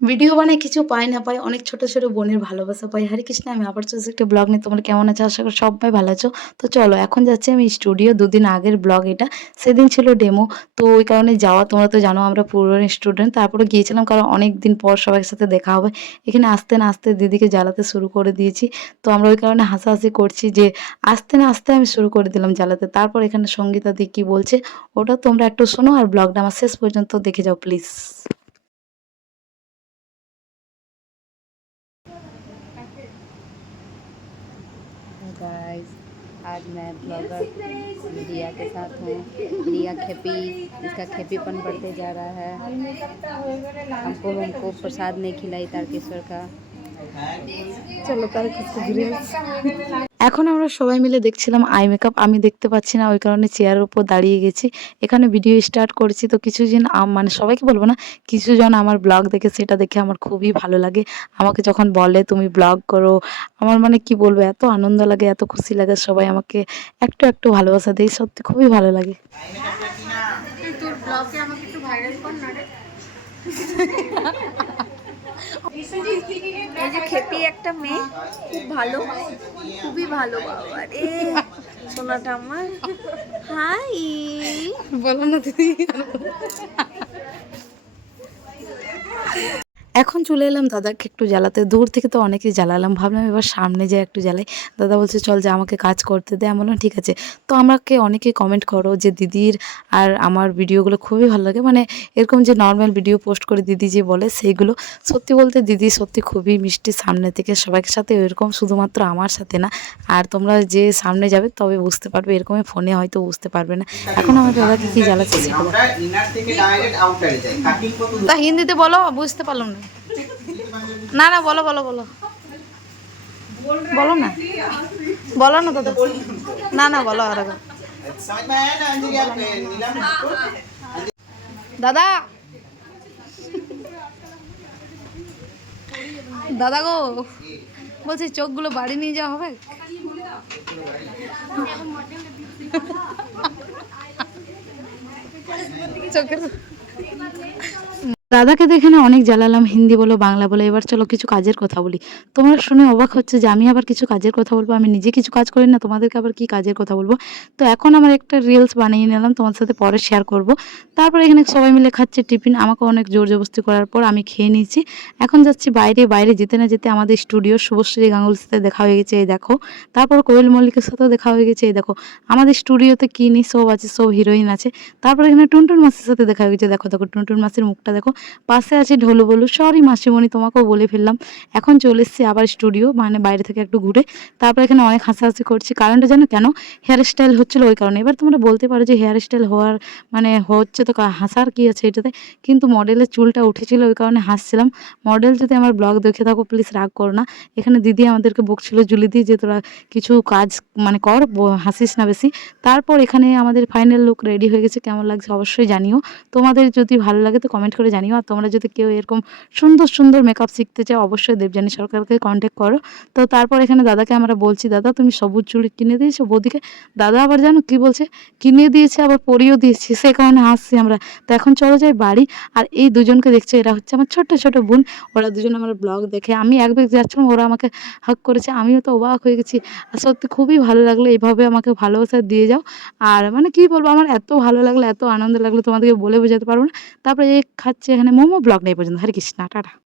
Video বানাই কিছু পাই না পাই, অনেক ছোট, ছোট বোনের ভালোবাসা পাই। হরে কৃষ্ণ, আমি আবার চলে এসেছি একটা ব্লগ নিয়ে। তোমরা কেমন আছো? আশা করি সবাই ভালো আছো। তো চলো এখন যাচ্ছি আমি স্টুডিও। ২ দিন আগের ব্লগ এটা। সেদিন ছিল ডেমো। তো ওই কারণে যাওয়া, তোমরা তো জানো আমরা পুরনো স্টুডেন্ট। তারপরে গিয়েছিলাম কারণ অনেকদিন পর সবার সাথে দেখা হবে। এখানে আসতে না আসতে দিদিকে জ্বালাতে শুরু করে দিয়েছি। তো আমরা ওই কারণে হাসাহাসি করছি যে আসতে না আসতে আমি শুরু করে দিলাম জ্বালাতে। তারপর এখানে সঙ্গীতা দি কি বলছে ওটা তোমরা একটু শোনো আর ব্লগটা আমার শেষ পর্যন্ত দেখে যাও প্লিজ। गाइस, आज मैं ब्लॉगर रिया के साथ हूँ। रिया खेपी, इसका खेपीपन बढ़ते जा रहा है। हमको प्रसाद नहीं खिलाई तारकेश्वर का। চলো তার কাছে ঘুরে আসি। এখন আমরা সবাই মিলে দেখছিলাম আই মেকআপ। আমি দেখতে পাচ্ছি না, ওই কারণে চেয়ারের উপর দাঁড়িয়ে গেছি। এখানে ভিডিও স্টার্ট করেছি। তো কিছুজন মানে সবাইকে বলবো না, কিছুজন আমার ব্লগ দেখে, সেটা দেখে আমার খুবই ভালো লাগে। আমাকে যখন বলে তুমি ব্লগ করো, আমার মানে কি বলবো, এত আনন্দ লাগে, এত খুশি লাগে। সবাই আমাকে একটু একটু ভালোবাসা দেয়, সত্যি খুবই ভালো লাগে। তোর ব্লগে আমাকে একটু ভাইরাল কর না রে। এই যে খেপি একটা মেয়ে, খুব ভালো, খুবই ভালো। বাবা রে সোনাটা আমার। হাই বলো না দিদি। এখন চলে এলাম দাদাকে একটু জ্বালাতে। দূর থেকে তো অনেকেই জ্বালালাম, ভাবলাম এবার সামনে যেয়ে একটু জ্বালাই। দাদা বলছে চল যে আমাকে কাজ করতে দে। আমি বললাম ঠিক আছে। তো আমাকে অনেকেই কমেন্ট করো যে দিদির আর আমার ভিডিওগুলো খুবই ভালো লাগে, মানে এরকম যে নর্মাল ভিডিও পোস্ট করে দিদি যে বলে সেইগুলো। সত্যি বলতে দিদি সত্যি খুবই মিষ্টি, সামনে থেকে সবার সাথে এরকম, শুধুমাত্র আমার সাথে না। আর তোমরা যে সামনে যাবে তবে বুঝতে পারবে, এরকমই ফোনে হয়তো বুঝতে পারবে না। এখন আমার দাদাকে কি জ্বালাচ্ছে সেগুলো। তা হিন্দিতে বলো, বুঝতে পারলাম না। না না, বলো বলো বলো, বলো না, বলো না দাদা। না না, বলো আর আগে। দাদা, দাদা গো, বলছি চোখগুলো বাড়ি নিয়ে যাওয়া হবে? চোখের দাদাকে দেখে না অনেক জ্বালালাম, হিন্দি বলো বাংলা বলো। এবার চলো কিছু কাজের কথা বলি। তোমরা শুনে অবাক হচ্ছে যে আমি আবার কিছু কাজের কথা বলবো। আমি নিজে কিছু কাজ করি না, তোমাদেরকে আবার কি কাজের কথা বলবো। তো এখন আমার একটা রিলস বানিয়ে নিলাম, তোমার সাথে পরে শেয়ার করব। তারপর এখানে সবাই মিলে খাচ্ছে টিফিন। আমাকে অনেক জোর জবরদস্তি করার পর আমি খেয়ে নিয়েছি। এখন যাচ্ছি বাইরে। বাইরে যেতে না যেতে আমাদের স্টুডিও শুভশ্রী গাঙ্গুলির সাথে দেখা হয়ে গেছে, এই দেখো। তারপর কোয়েল মল্লিকের সাথেও দেখা হয়ে গেছে, এই দেখো। আমাদের স্টুডিওতে কি নি সব আছে, সব হিরোইন আছে। তারপর এখানে টুনটুন মাসির সাথে দেখা হয়ে গেছে, দেখো দেখো টুনটুন মাসির মুখটা দেখো। পাশে আছে ঢোলু বলু। সরি মাসিমণি, তোমাকেও বলে ফেললাম। এখন চলে এসেছি আবার স্টুডিও, মানে বাইরে থেকে একটু ঘুরে। তারপর এখানে অনেক হাসাহাসি করছি, কারণটা জানো কেন? হেয়ার স্টাইল হচ্ছিলো ওই কারণে। এবার তোমরা বলতে পারো যে হেয়ার স্টাইল হওয়ার মানে হচ্ছে তো হাসার কি আছে এটাতে, কিন্তু মডেলের চুলটা উঠেছিল ওই কারণে হাসছিলাম। মডেল যদি আমার ব্লগ দেখে থাকো প্লিজ রাগ করো না। এখানে দিদি আমাদেরকে বকছিল, জুলি দি, যে তোরা কিছু কাজ মানে কর, হাসিস না বেশি। তারপর এখানে আমাদের ফাইনাল লুক রেডি হয়ে গেছে। কেমন লাগছে অবশ্যই জানিও। তোমাদের যদি ভালো লাগে তো কমেন্ট করে জানিও। আর তোমরা যদি কেউ এরকম সুন্দর সুন্দর মেকআপ শিখতে চাও অবশ্যই দেবযানী সরকারকে কন্ট্যাক্ট করো। তো তারপর এখানে দাদাকে আমরা বলছি, দাদা তুমি সবুজ চুড়ি কিনে দিয়েছো বৌদিকে? দাদা আবার জানো কি বলছে, কিনে দিয়েছে আবার পরিয়েও দিয়েছি, সে কারণে হাসছি আমরা। তো এখন চলো যাই বাড়ি। আর এই দুজনকে দেখছো, এরা হচ্ছে আমার ছোট ছোট বোন। ওরা দুজন আমার ব্লগ দেখে, আমি এক বেগ যাচ্ছিলাম, ওরা আমাকে হাক করেছে। আমিও তো অবাক হয়ে গেছি। আর সত্যি খুবই ভালো লাগলো, এইভাবে আমাকে ভালোবাসা দিয়ে যাও। আর মানে কি বলবো, আমার এত ভালো লাগলো, এত আনন্দ লাগলো, তোমাদেরকে বলে বোঝাতে পারবো না। তারপরে এই খাচ্ছে এখানে মোমো। ব্লগ নেই পর্যন্ত। হরে কৃষ্ণা, টাটা।